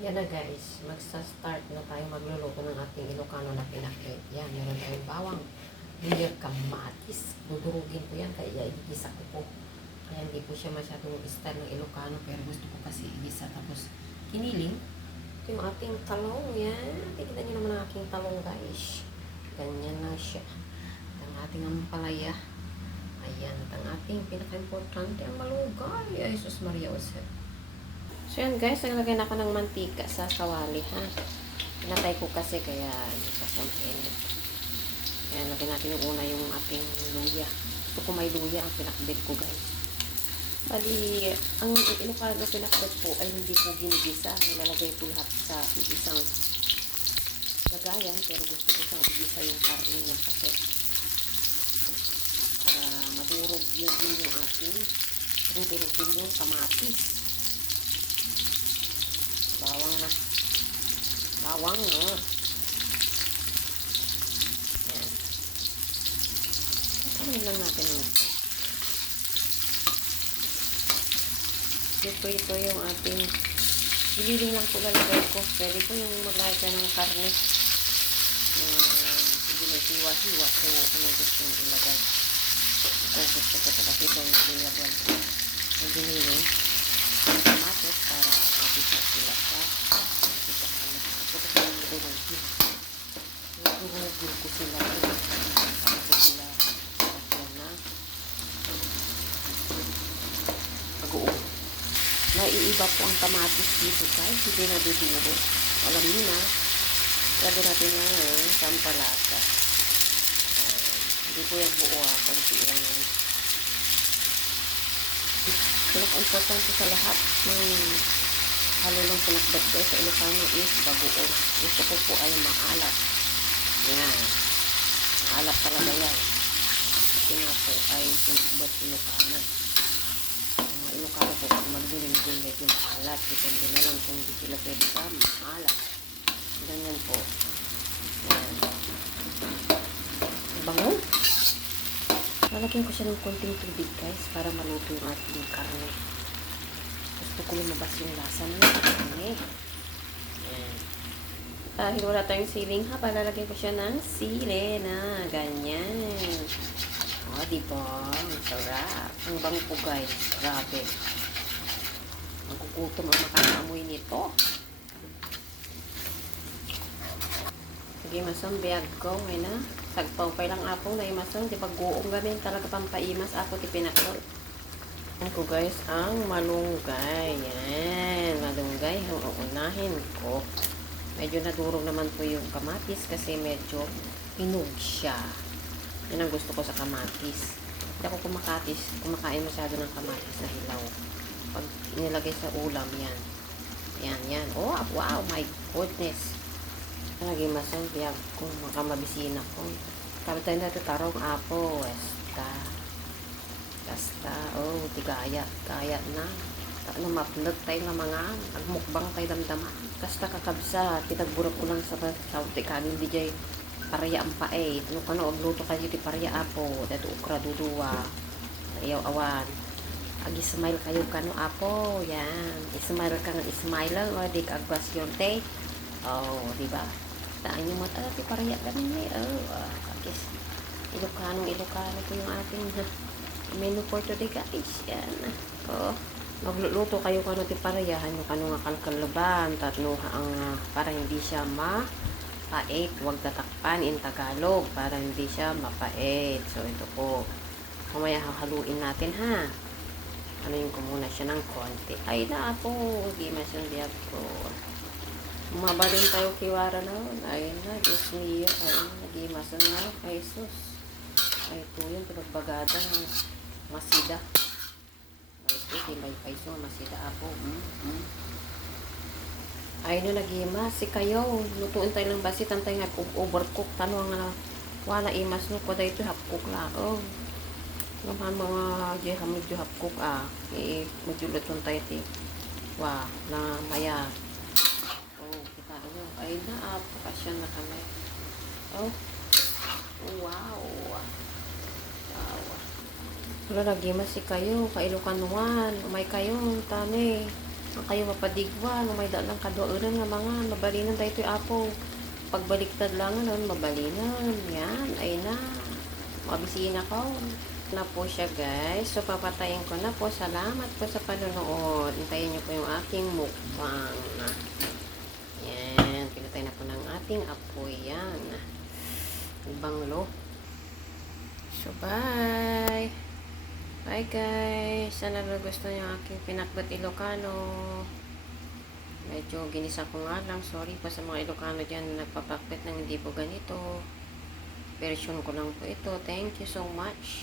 Yan na guys, magsa-start na tayo magluluto ng ating Ilocano na pinakit. Yan, meron tayong bawang, luya, kamatis. Dudurugin ko yan, kaya igisa ko po. Kaya hindi po siya masyadong style ng Ilocano, pero gusto ko kasi igisa. Tapos kiniling. Ito yung ating talong. Yan, tignan nyo naman ang aking talong guys. Ganyan na siya. At ang ating ampalaya. Ayan, at ang ating pinaka-importante, ang malunggay. Ay, Sus Maria Jose. So yan guys, naglagay na ako ng mantika sa kawali ha. Pinatay ko kasi kaya hindi pa siya mainit. Ayan, lagyan natin yung una yung ating luya. Gusto ko may luya ang pinakbit ko guys. Bali, ang Ilocano pinakbit po ay hindi po ginigisa. Nilalagay ko lahat sa isang lagayan pero gusto ko siyang igisa yung karne niya kasi para madurog yun din yung ating durog din yung kamatis. Bawang na. Bawang na. Yan. Patayin lang natin ng ito yung ating gililing lang po lalagay ko. Pwede po yung maglagay ka ng karne. Hindi may hiwa-hiwa kung ano gusto yung ilagay. Ito gusto ko ito kasi ito yung ilagay. Ang giniling. Ang kamatis para mabisa sila sa Ihugil ko sila para sila na pag-uong. Naiiba po ang kamatis dito guys, hindi na duduro. Alam niyo na, lagyan natin ng sampalasa. Hindi po yung buo konti lang yun. Pinaka-importante sa lahat ng halulong pinakbat guys sa Ilocano is bagoong. Gusto ko po ay maalat. Yan. Maalat talaga yan. Kasi nga po ay pinakbat Ilocano. Mga Ilocano po pag magdiling-diling medyo maalat. Depende na lang kung di sila pwede ka maalat. Ganyan po. Yan. Bango. Lalagyan ko siya ng konting tubig guys para maluto yung ating karne. Gusto ko lumabas yung lasa ng karne. Ayan. Dahil wala tayong siling ha, palalagyan ko siya ng sili na ganyan. O, diba? Ang sarap. Ang bango po guys. Grabe. Magkukutom ang makakaamoy nito. Sige, masong biyag ko. Ngayon na. Sagpaw pa lang apong na imasong. Di ba guong gamin talaga pampaimas. Apo ti pinakol. Ayan ko guys, ang malunggay. Yan. Malunggay ang uunahin ko. Medyo nadurog naman po yung kamatis kasi medyo hinug siya. Yan ang gusto ko sa kamatis. Hindi ako kumakain masyado ng kamatis na hilaw. Pag inilagay sa ulam, yan. Yan, yan. Oh, wow, my goodness. Lagi masang biyag ko, makamabisina ko. Kami tayo na ito tarong apo, westa. Basta, oh, tigaya. Kaya na. Ano, maplot tayo ng mga, nagmukbang tayo damdama. Basta kakabsa, pinagburap ko lang sa sauti kanin bijay. Parya ang pae. Ano ka no, agluto kayo di parya apo. Dato ukra duduwa. Ayaw awan. Ag-smile kayo ka no apo. Yan. Ismile ka ng ismile. O, di ka agbas yung te. Oh, diba? Taan yung mata, di parya kami ni. Oh, kakis. Ilocano po yung ating menu for today guys. Yan. Oh, magluluto kayo kano ti parayahan yung kano nga kalkalaban. Tatlo ang para hindi siya mapait. Huwag tatakpan in Tagalog para hindi siya mapait. So, ito po. Mamaya hahaluin natin ha. Anuin ko muna siya ng konti. Ay na po. Gimas yung biyag ko. Mabalin tayo kiwara na. Ayun na. Diyos niyo. Ayun na. Gimas na. Ay sus. Ay ito yung pinagbagada ng masida. Ay ito. May paiso. Masida ako. Ay na nagimas. Si kayo. Lutuin tayo ng basit. Antay nga overcook. Tanong nga wala imas no. Kuda ito hapcook la. Oh. Naman mga medyo hapcook medyo lutuin tayo ito. Wah. Na maya. Oh. Kita nyo. Ay na. Pakasyan na kami. Oh. Wow. Wala lagi mas si kayo. Kailukanuan. Umay kayo. Tani. Ang kayo mapadigwa, no may dalang kadoon nga mga mabalinan tayo ito'y apong. Pagbaliktad lang nun, mabalinan. Yan, ay na. Mabisina ko. Na po siya guys. So, papatayin ko na po. Salamat po sa panonood. Hintayin niyo po yung aking mukbang. Yan. Pinatay na po ng ating apoy. Yan. Banglo. So, bye. Bye guys. Sana gusto niyo aking pinakbat Ilocano. Medyo ginisa ko nga lang. Sorry po sa mga Ilocano dyan na nagpapakbet ng hindi po ganito. Version ko lang po ito. Thank you so much.